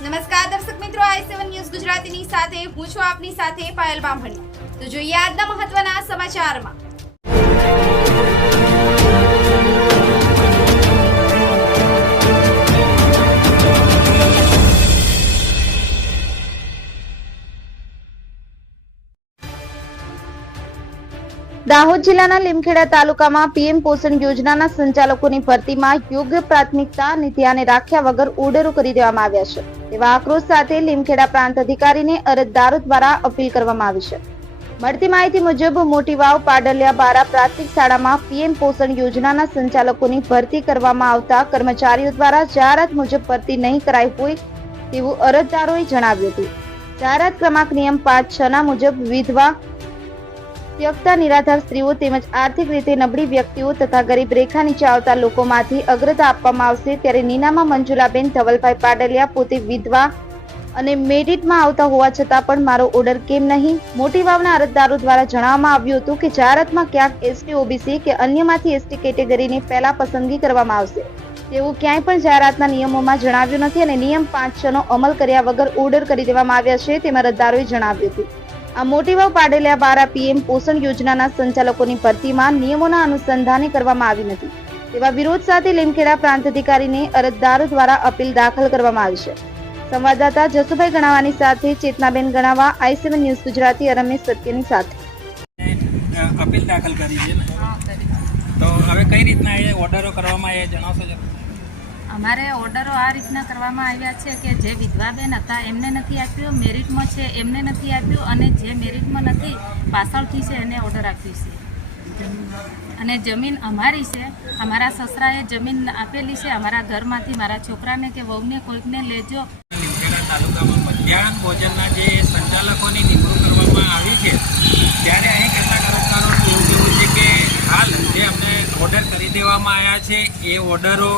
નમસ્કાર દર્શક મિત્રો, i7 ન્યૂઝ ગુજરાતીની સાથે હું છું આપની સાથે પાયલ બામણી। તો જોઈએ આજના મહત્વના સમાચારમાં। દાહોદ જિલ્લાના લીમખેડા તાલુકામાં પીએમ પોષણ યોજનાના સંચાલકોની ભરતીમાં યોગ્ય પ્રાથમિકતા અને ધ્યાને રાખ્યા વગર ઓર્ડરો કરી દેવામાં આવ્યા છે। તેવા આક્રોશ સાથે લીમખેડા પ્રાંત અધિકારીને અરજદારો દ્વારા અપીલ કરવામાં આવી છે। મળતી માહિતી મુજબ મોટી વાવ પાડલિયા બારા પ્રાથમિક શાળામાં પીએમ પોષણ યોજનાના સંચાલકોની ભરતી કરવામાં આવતા કર્મચારીઓ દ્વારા જાહેરાત મુજબ ભરતી નહીં કરાઈ હોય તેવું અરજદારોએ જણાવ્યું હતું। જાહેરાત ક્રમાંક નિયમ 5(6) ના મુજબ વિધવા, ત્યક્તા નિરાધાર સ્ત્રીઓ તેમજ આર્થિક રીતે નબળી વ્યક્તિઓ તથા ગરીબ રેખા નીચે આવતા લોકોમાંથી અગ્રતા આપવામાં આવશે। ત્યારે નીનામાં મંજુલાબેન ધવલભાઈ પાડલિયા પોતે વિધવા અને મેરિટમાં આવતા હોવા છતાં પણ મારો ઓર્ડર કેમ નહીં? મોટી વાવના અરજદારો દ્વારા જણાવવામાં આવ્યું હતું કે જાહેરાતમાં ક્યાંક એસટી, ઓબીસી કે અન્યમાંથી એસટી કેટેગરીની પહેલા પસંદગી કરવામાં આવશે તેવું ક્યાંય પણ જાહેરાતના નિયમોમાં જણાવ્યું નથી અને નિયમ 5(6) નો અમલ કર્યા વગર ઓર્ડર કરી દેવામાં આવ્યા છે તેમ અરજદારોએ જણાવ્યું હતું। આ મોટી વાવ પાડલિયા બારા પીએમ પોષણ યોજનાના સંચાલકોની ભરતીમાં નિયમોના અનુસંધાને કરવામાં આવી નથી તેવા વિરોધ સાથે લીમખેડા પ્રાંત અધિકારીને અરજદારો દ્વારા અપીલ દાખલ કરવામાં આવી છે। સંવાદદાતા જસુભાઈ ગણાવાની સાથે ચેતનાબેન ગણાવા, i7 ન્યૂઝ ગુજરાતી, રમેશ સત્યની સાથે અપીલ દાખલ કરી છે ને, તો હવે કઈ રીતના એ ઓર્ડરો કરવામાં આવ્યા જણાવશો જરા? અમારે ઓર્ડરો આ રીતના કરવામાં આવ્યા છે કે જે વિધવાબેન હતા એમને નથી આપ્યું, મેરિટમાં છે એમને નથી આપ્યું અને જે મેરિટમાં નથી પાછળથી છે એને ઓર્ડર આપ્યું છે। અને જમીન અમારી છે, અમારા સસરાએ જમીન આપેલી છે, અમારા ઘરમાંથી મારા છોકરાને કે વહુને કોઈકને લેજો। લીમખેડા તાલુકામાં મધ્યાહન ભોજનના જે સંચાલકોની નિમણૂક કરવામાં આવી છે ત્યારે અહીં કેટલાક અરજદારોનું એવું કહેવું છે કે હાલ જે અમને ઓર્ડર કરી દેવામાં આવ્યા છે એ ઓર્ડરો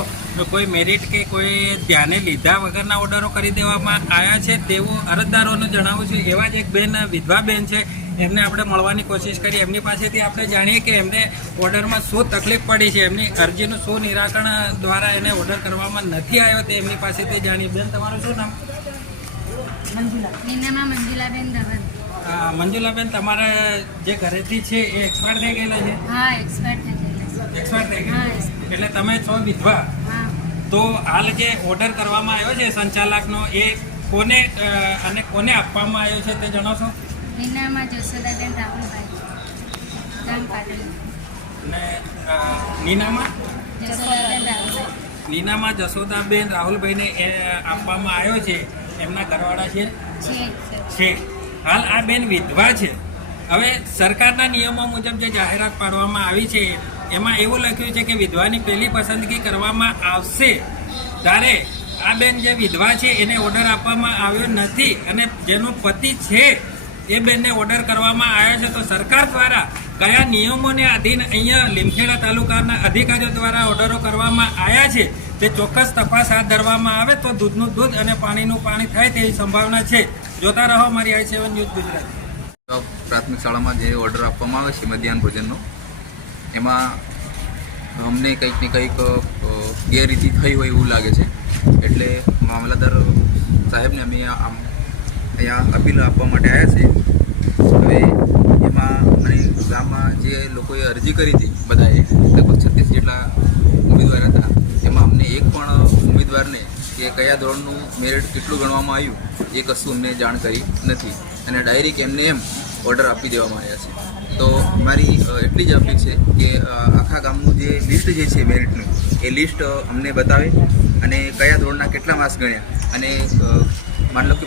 કોઈ મેરિટ કે કોઈ ધ્યાને લીધા વગરના ઓર્ડરો કરી દેવામાં આવ્યા છે તેવું અરજદારોનું જણાવું છું। એવા જ એક બેન વિધવા બેન છે, એમને આપણે મળવાની કોશિશ કરી, એમની પાસેથી આપણે જાણીએ કે એમને ઓર્ડરમાં શું તકલીફ પડી છે, એમની અરજીનું શું નિરાકરણ દ્વારા એને ઓર્ડર કરવામાં નથી આવ્યો તે એમની પાસેથી જાણીએ। બેન, તમારું શું નામ? મંજુલાબેન ધવલ। મંજુલાબેન, તમારા જે ઘરેથી છે એ એક્સપાયર થઈ ગયેલા છે? હા, એક્સપાયર થઈ ગયેલા છે। એક્સપાયર થઈ ગયેલા હા, એટલે તમે છો વિધવા? હા। તો હાલ જે ઓર્ડર કરવામાં આવ્યો છે સંચાલકનો એ કોને અને કોને આપવામાં આવ્યો છે તે જણાવશો? નીનામાં જશોદાબેન રાહુલભાઈ, ગામ પાટણ। અને નીનામાં જશોદાબેન રાહુલભાઈ, નીનામાં જશોદાબેન રાહુલભાઈને એ આપવામાં આવ્યો છે, એમના ઘરવાળા છે। હાલ આ બેન વિધવા છે। હવે સરકારના નિયમો મુજબ જે જાહેરાત પાડવામાં આવી છે એમાં એવું લખ્યું છે કે વિધવાની પહેલી પસંદગી કરવામાં આવશે, ત્યારે આ બેન જે વિધવા છે એને ઓર્ડર આપવામાં આવ્યો નથી અને જેનો પતિ છે એ બેનને ઓર્ડર કરવામાં આવ્યો છે। તો સરકાર દ્વારા કયા નિયમોને આધીન અહીંયા લીમખેડા તાલુકાના અધિકારીઓ દ્વારા ઓર્ડરો કરવામાં આવ્યા છે તે ચોક્કસ તપાસ હાથ ધરવામાં આવે તો દૂધનું દૂધ અને પાણીનું પાણી થાય તેવી સંભાવના છે। જોતા રહો મારી i7 ન્યૂઝ ગુજરાતી। પ્રાથમિક શાળામાં જે ઓર્ડર આપવામાં આવે છે મધ્યાહન ભોજનનો, એમાં અમને કંઈક ને કંઈક ગેરરીતિ થઈ હોય એવું લાગે છે, એટલે મામલતદાર સાહેબને અમે અહીંયા અપીલ આપવા માટે આવ્યા છે। હવે એમાં અને ગામમાં જે લોકોએ અરજી કરી હતી બધાએ લગભગ 36 જેટલા ઉમેદવાર હતા, એમાં અમને એક પણ ઉમેદવારને કે કયા ધોરણનું મેરિટ કેટલું ગણવામાં આવ્યું એ કશું અમને જાણ કરી નથી અને ડાયરેક્ટ એમને એમ ઓર્ડર આપી દેવામાં આવ્યા છે। તો મારી એટલી જ અપીલ છે કે આખા ગામનું જે લિસ્ટ જે છે મેરિટનું એ લિસ્ટ અમને બતાવે અને કયા ધોરણના કેટલા માર્ક્સ ગણ્યા અને માની લો કે